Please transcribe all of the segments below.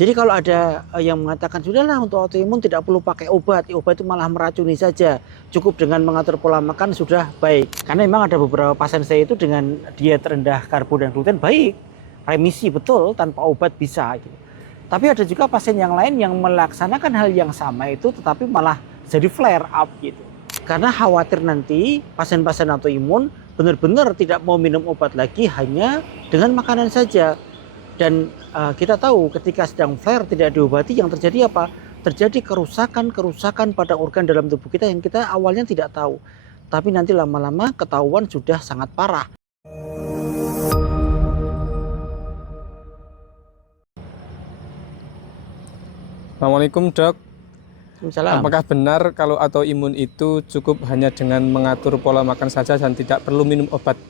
Jadi kalau ada yang mengatakan sudahlah untuk autoimun tidak perlu pakai obat itu malah meracuni saja, cukup dengan mengatur pola makan sudah baik. Karena memang ada beberapa pasien saya itu dengan diet rendah karbo dan gluten baik, remisi betul tanpa obat bisa gitu. Tapi ada juga pasien yang lain yang melaksanakan hal yang sama itu tetapi malah jadi flare up gitu. Karena khawatir nanti pasien-pasien autoimun benar-benar tidak mau minum obat lagi hanya dengan makanan saja. Dan kita tahu ketika sedang flare tidak diobati yang terjadi apa? Terjadi kerusakan pada organ dalam tubuh kita yang kita awalnya tidak tahu. Tapi nanti lama-lama ketahuan sudah sangat parah. Assalamualaikum dok, Misalnya, apakah benar kalau autoimun itu cukup hanya dengan mengatur pola makan saja dan tidak perlu minum obat?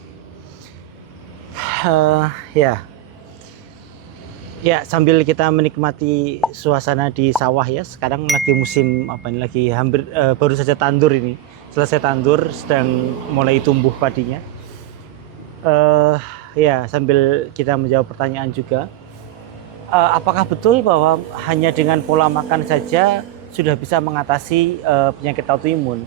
ya sambil kita menikmati suasana di sawah ya. Sekarang lagi musim apa ini? Lagi hampir baru saja tandur ini. Selesai tandur, sedang mulai tumbuh padinya. Ya sambil kita menjawab pertanyaan juga. Apakah betul bahwa hanya dengan pola makan saja sudah bisa mengatasi penyakit autoimun?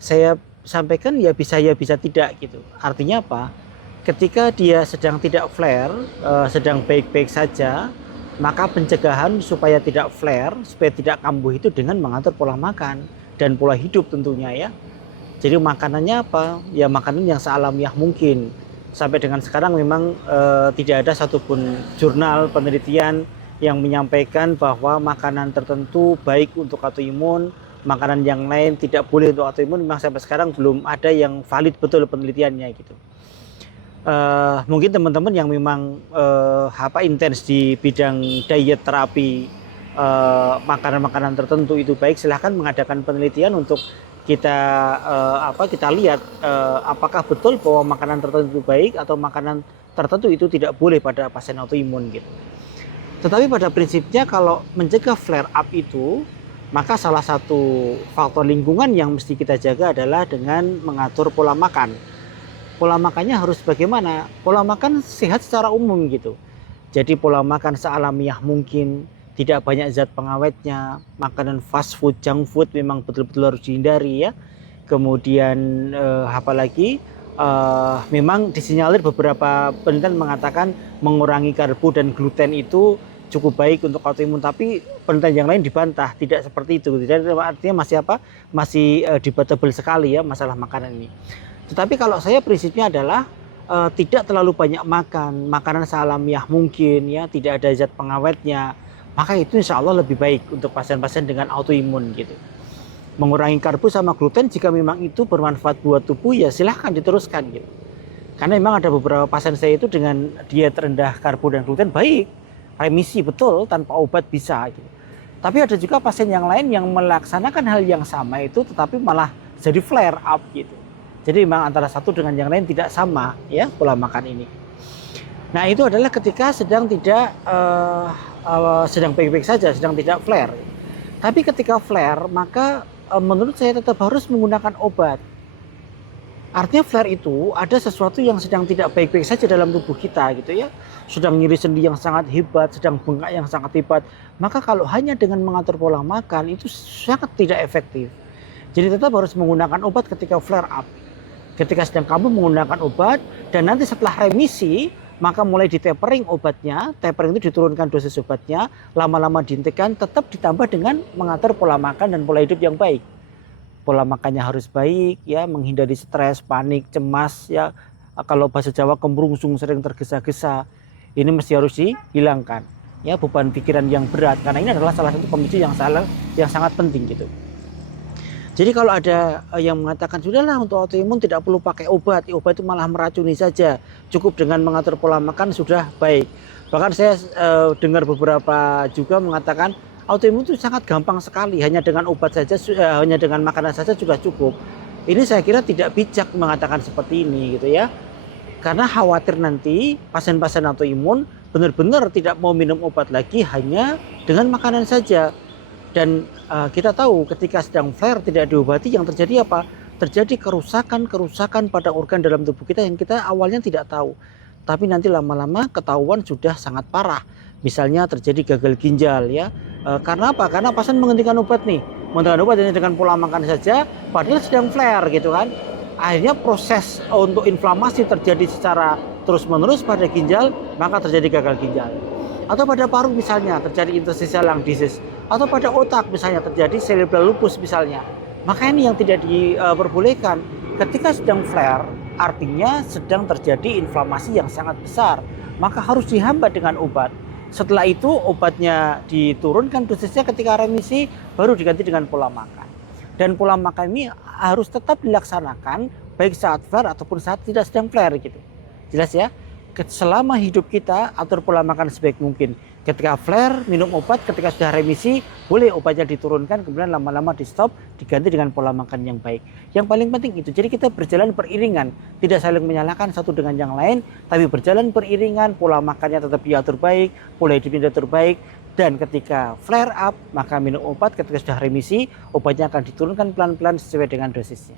Saya sampaikan ya bisa tidak gitu. Artinya apa? Ketika dia sedang tidak flare, sedang baik-baik saja, maka pencegahan supaya tidak flare, supaya tidak kambuh itu dengan mengatur pola makan dan pola hidup tentunya ya. Jadi makanannya apa? Ya makanan yang sealamiah mungkin. Sampai dengan sekarang memang tidak ada satupun jurnal penelitian yang menyampaikan bahwa makanan tertentu baik untuk autoimun, makanan yang lain tidak boleh untuk autoimun. Memang sampai sekarang belum ada yang valid betul penelitiannya gitu. Mungkin teman-teman yang memang intens di bidang diet terapi makanan-makanan tertentu itu baik, silahkan mengadakan penelitian untuk kita lihat apakah betul bahwa makanan tertentu baik atau makanan tertentu itu tidak boleh pada pasien autoimun gitu. Tetapi pada prinsipnya kalau mencegah flare up itu, maka salah satu faktor lingkungan yang mesti kita jaga adalah dengan mengatur pola makan. Pola makannya harus bagaimana? Pola makan sehat secara umum gitu. Jadi pola makan sealamiah mungkin, tidak banyak zat pengawetnya, makanan fast food, junk food memang betul-betul harus dihindari ya. Kemudian memang disinyalir beberapa penelitian mengatakan mengurangi karbo dan gluten itu cukup baik untuk autoimun, tapi penelitian yang lain dibantah tidak seperti itu. Jadi artinya masih debatable sekali ya masalah makanan ini. Tetapi kalau saya prinsipnya adalah tidak terlalu banyak makan, makanan sealamiah mungkin ya, tidak ada zat pengawetnya, maka itu insya Allah lebih baik untuk pasien-pasien dengan autoimun gitu. Mengurangi karbo sama gluten jika memang itu bermanfaat buat tubuh ya silahkan diteruskan gitu. Karena memang ada beberapa pasien saya itu dengan diet rendah karbo dan gluten baik, remisi betul tanpa obat bisa gitu. Tapi ada juga pasien yang lain yang melaksanakan hal yang sama itu tetapi malah jadi flare up gitu. Jadi memang antara satu dengan yang lain tidak sama ya pola makan ini. Nah itu adalah ketika sedang sedang baik-baik saja, sedang tidak flare. Tapi ketika flare maka menurut saya tetap harus menggunakan obat. Artinya flare itu ada sesuatu yang sedang tidak baik-baik saja dalam tubuh kita gitu ya. Sedang nyeri sendi yang sangat hebat, sedang bengkak yang sangat hebat. Maka kalau hanya dengan mengatur pola makan itu sangat tidak efektif. Jadi tetap harus menggunakan obat ketika flare up. Ketika sedang kamu menggunakan obat dan nanti setelah remisi maka mulai ditapering obatnya, tapering itu diturunkan dosis obatnya, lama-lama dihentikan, tetap ditambah dengan mengatur pola makan dan pola hidup yang baik. Pola makannya harus baik ya, menghindari stres, panik, cemas ya. Kalau bahasa Jawa kemerungsung, sering tergesa-gesa. Ini mesti harus dihilangkan. Ya, beban pikiran yang berat karena ini adalah salah satu pemicu yang sangat penting gitu. Jadi kalau ada yang mengatakan sudahlah untuk autoimun tidak perlu pakai obat itu malah meracuni saja, cukup dengan mengatur pola makan sudah baik. Bahkan saya dengar beberapa juga mengatakan autoimun itu sangat gampang sekali, hanya dengan obat saja, hanya dengan makanan saja sudah cukup. Ini saya kira tidak bijak mengatakan seperti ini gitu ya. Karena khawatir nanti pasien-pasien autoimun benar-benar tidak mau minum obat lagi hanya dengan makanan saja. Dan kita tahu ketika sedang flare tidak diobati yang terjadi apa? Terjadi kerusakan pada organ dalam tubuh kita yang kita awalnya tidak tahu. Tapi nanti lama-lama ketahuan sudah sangat parah. Misalnya terjadi gagal ginjal ya. Karena apa? Karena pasien menghentikan obat nih. Menghentikan obat hanya dengan pola makan saja, padahal sedang flare gitu kan. Akhirnya proses untuk inflamasi terjadi secara terus-menerus pada ginjal, maka terjadi gagal ginjal. Atau pada paru misalnya terjadi interstitial lung disease. Atau pada otak misalnya terjadi cerebral lupus misalnya. Maka ini yang tidak diperbolehkan. Ketika sedang flare, artinya sedang terjadi inflamasi yang sangat besar. Maka harus dihambat dengan obat. Setelah itu obatnya diturunkan dosisnya, ketika remisi baru diganti dengan pola makan. Dan pola makan ini harus tetap dilaksanakan baik saat flare ataupun saat tidak sedang flare gitu. Jelas ya? Selama hidup kita atur pola makan sebaik mungkin. Ketika flare minum obat, ketika sudah remisi boleh obatnya diturunkan, kemudian lama-lama di stop, diganti dengan pola makan yang baik. Yang paling penting itu. Jadi kita berjalan beriringan, tidak saling menyalahkan satu dengan yang lain, tapi berjalan beriringan, pola makannya tetap diatur baik, pola hidupnya diatur baik. Dan ketika flare up, maka minum obat. Ketika sudah remisi, obatnya akan diturunkan pelan-pelan sesuai dengan dosisnya.